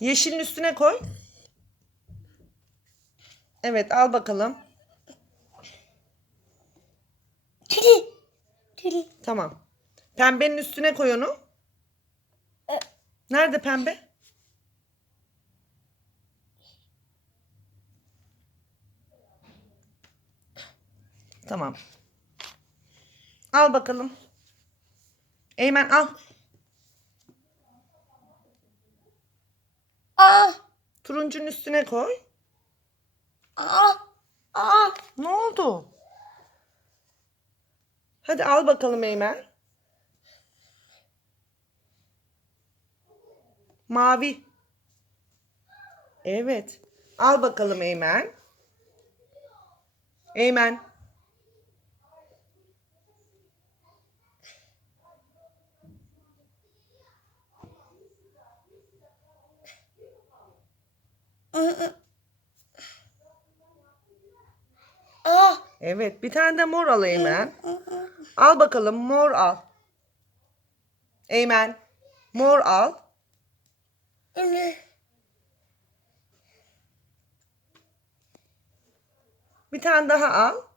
Yeşilin üstüne koy. Evet al bakalım. Tülü. Tülü. Tamam. Pembenin üstüne koy onu. Nerede pembe? Tamam. Al bakalım. Eymen al. Aa. Turuncunun üstüne koy. Aa. Aa. Ne oldu? Hadi al bakalım Eymen. Mavi. Evet. Al bakalım Eymen. Eymen. Evet. Bir tane de mor al Eymen. Al bakalım mor al. Eymen. Mor al. Bir tane daha al.